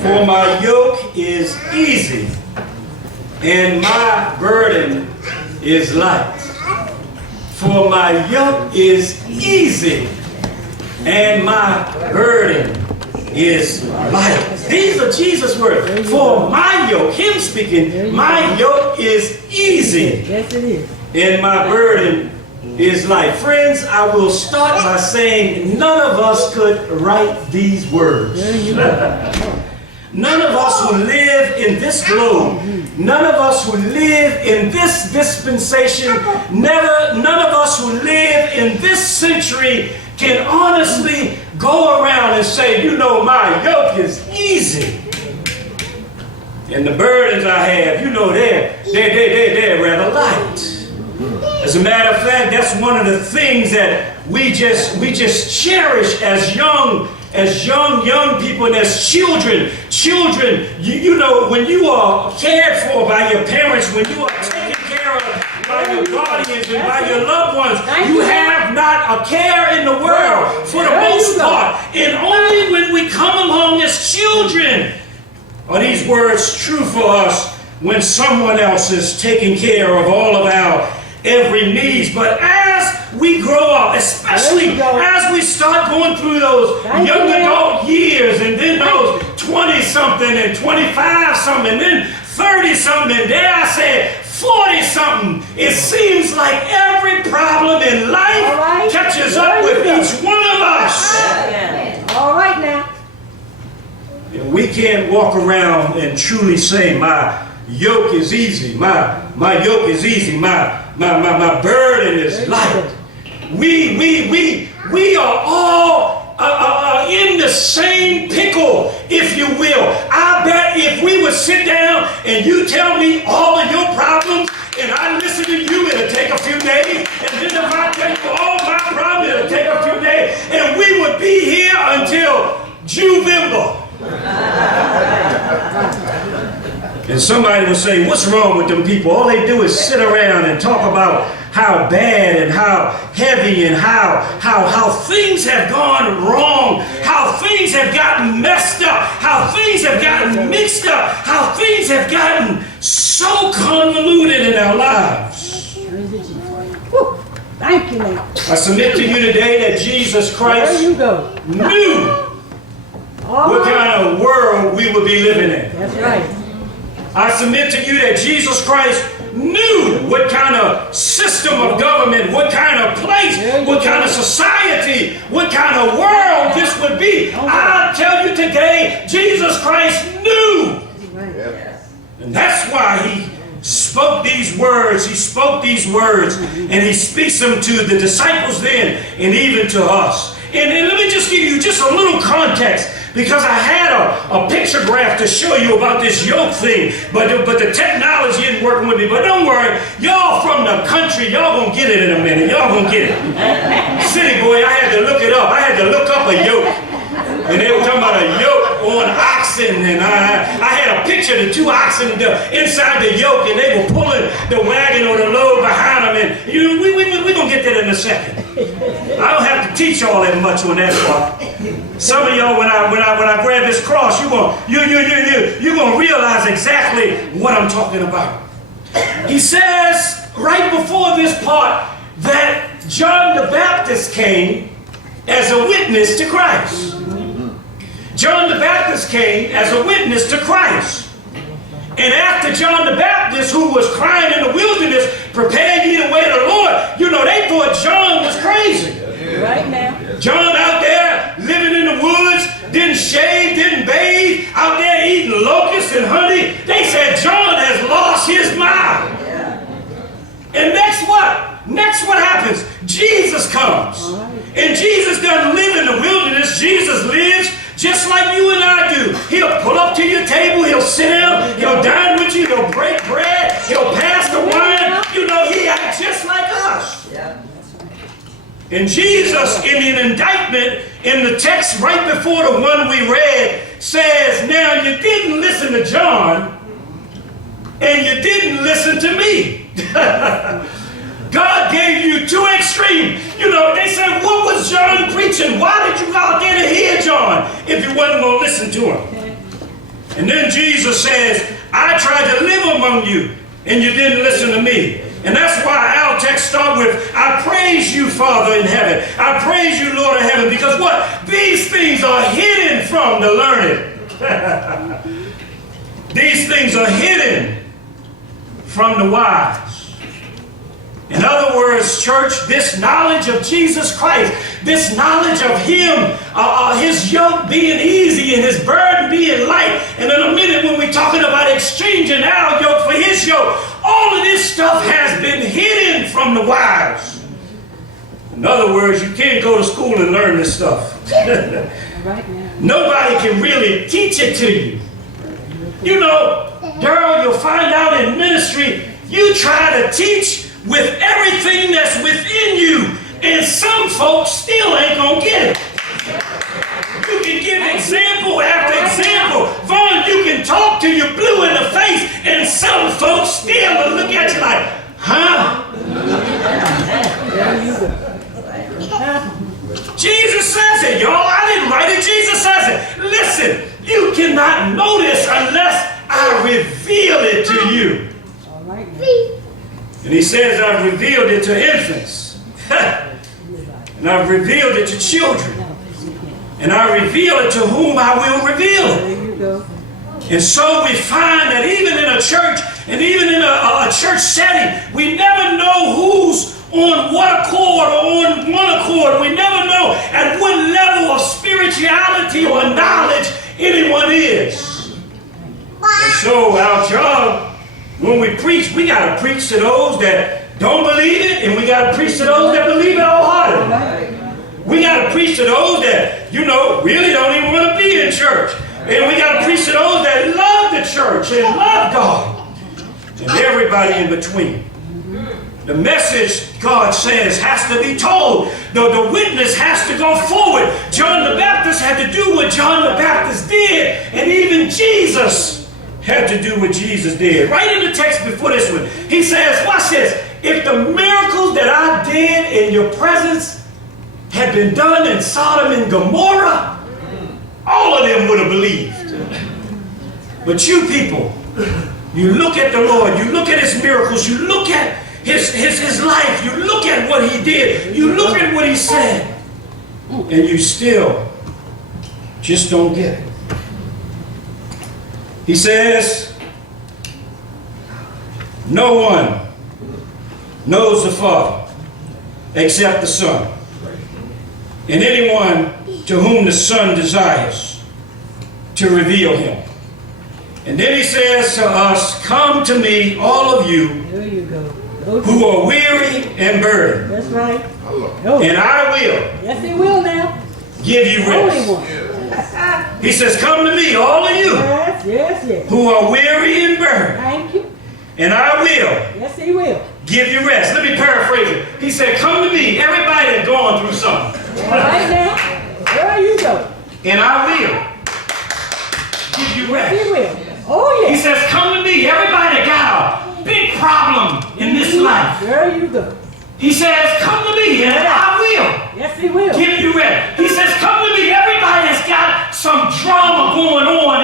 For my yoke is easy and my burden is light. For my yoke is easy and my burden is light. These are Jesus' words. For my yoke, him speaking, my yoke is easy. Yes, it is. And my burden is light. Friends, I will start by saying none of us could write these words. None of us who live in this globe, none of us who live in this dispensation, none of us who live in this century can honestly go around and say, you know, my yoke is easy. And the burdens I have, you know, they're rather light. As a matter of fact, that's one of the things that we just cherish as young people and as children. Children, you know, when you are cared for by your parents, when you are taken care of by your guardians and by your loved ones, you have not a care in the world for the most part. And only when we come along as children are these words true for us when someone else is taking care of all of our every needs. But as we grow up, especially as we start going through those young adult years, and then those 20-something and 25-something, and then 30-something, and dare I say 40-something, it seems like every problem in life catches up with each one of us. All right now. And we can't walk around and truly say, my yoke is easy, my yoke is easy, my burden is light. We are all in the same pickle, if you will. I bet if we would sit down and you tell me all of your problems and I listen to you, it'll take a few days. And then if I tell you all my problems, it'll take a few days. And we would be here until June-vember. And somebody will say, what's wrong with them people? All they do is sit around and talk about how bad and how heavy and how things have gone wrong, how things have gotten messed up, how things have gotten mixed up, how things have gotten so convoluted in our lives. Thank you, Lord. I submit to you today that Jesus Christ knew what kind of world we would be living in. That's right. I submit to you that Jesus Christ knew what kind of system of government, what kind of place, what kind of society, what kind of world this would be. I tell you today, Jesus Christ knew. And that's why he spoke these words. He spoke these words, and he speaks them to the disciples then, and even to us. And let me just give you just a little context, because I had a picture graph to show you about this yoke thing, but the technology isn't working with me. But don't worry, y'all from the country, y'all gonna get it in a minute. Y'all gonna get it. City boy, I had to look it up. I had to look up a yoke. And they were talking about a yoke on oxen, and I had a picture of the two oxen inside the yoke, and they were pulling the wagon or the load behind them. And we're going to get that in a second. I don't have to teach all that much on that part. Some of y'all, when I grab this cross, you're going to realize exactly what I'm talking about. He says right before this part that John the Baptist came as a witness to Christ. John the Baptist came as a witness to Christ. And after John the Baptist, who was crying in the wilderness, prepare ye the way of the Lord, you know, they thought John was crazy. Right now. John out there living in the woods, didn't shave, didn't bathe, out there eating locusts and honey. They said John has lost his mind. And next what happens? Jesus comes. And Jesus doesn't live in the wilderness. Jesus lives just like you and I do. He'll pull up to your table, he'll sit down, he'll dine with you, he'll break bread, he'll pass the wine. You know, he acts just like us. And Jesus, in an indictment in the text right before the one we read, says, now you didn't listen to John, and you didn't listen to me. God gave you two extremes. You know, they said, what was John preaching? Why did you go out there to hear John if you wasn't going to listen to him? And then Jesus says, I tried to live among you, and you didn't listen to me. And that's why our text start with, I praise you, Father in heaven. I praise you, Lord of heaven. Because what? These things are hidden from the learned. These things are hidden from the wise. In other words, church, this knowledge of Jesus Christ, this knowledge of Him, His yoke being easy and His burden being light, and in a minute when we're talking about exchanging our yoke for His yoke, all of this stuff has been hidden from the wise. In other words, you can't go to school and learn this stuff. Nobody can really teach it to you. You know, girl, you'll find out in ministry, you try to teach with everything that's within you, and some folks still ain't gonna get it. You can give example after example. Vaughn, you can talk till you're blue in the face, and some folks still will look at you like, huh? Jesus says it, y'all. I didn't write it. Jesus says it. Listen, you cannot know this unless I reveal it to you. All right. And He says, I've revealed it to infants. And I've revealed it to children. And I reveal it to whom I will reveal it. There you go. And so we find that even in a church, and even in a church setting, we never know who's on what accord or on one accord. We never know at what level of spirituality or knowledge anyone is. And so our job, when we preach, we got to preach to those that don't believe it, and we got to preach to those that believe it wholeheartedly. We got to preach to those that, you know, really don't even want to be in church. And we got to preach to those that love the church and love God. And everybody in between. The message, God says, has to be told. The witness has to go forward. John the Baptist had to do what John the Baptist did. And even Jesus had to do what Jesus did. Right in the text before this one, He says, watch this. If the miracles that I did in your presence had been done in Sodom and Gomorrah, all of them would have believed. But you people, you look at the Lord, you look at His miracles, you look at His life, you look at what He did, you look at what He said, and you still just don't get it. He says, no one knows the Father except the Son, and anyone to whom the Son desires to reveal Him. And then He says to us, come to me, all of you, There you go. who are weary and burdened, That's right. and I will Yes, He will now. give you Only rest. one. He says, come to me, all of you Yes, yes, yes. who are weary and burdened, Thank you. and I will Yes, He will. give you rest. Let me paraphrase it. He said, come to me, everybody that's going through something, All right now. There you go. and I will give you He rest. will. Oh, He yes. says, come to me, everybody that got a big problem in this life. There you go. He says, come to me, and I will Yes, He will. give you rest. He says, come to me, everybody that's got some drama going on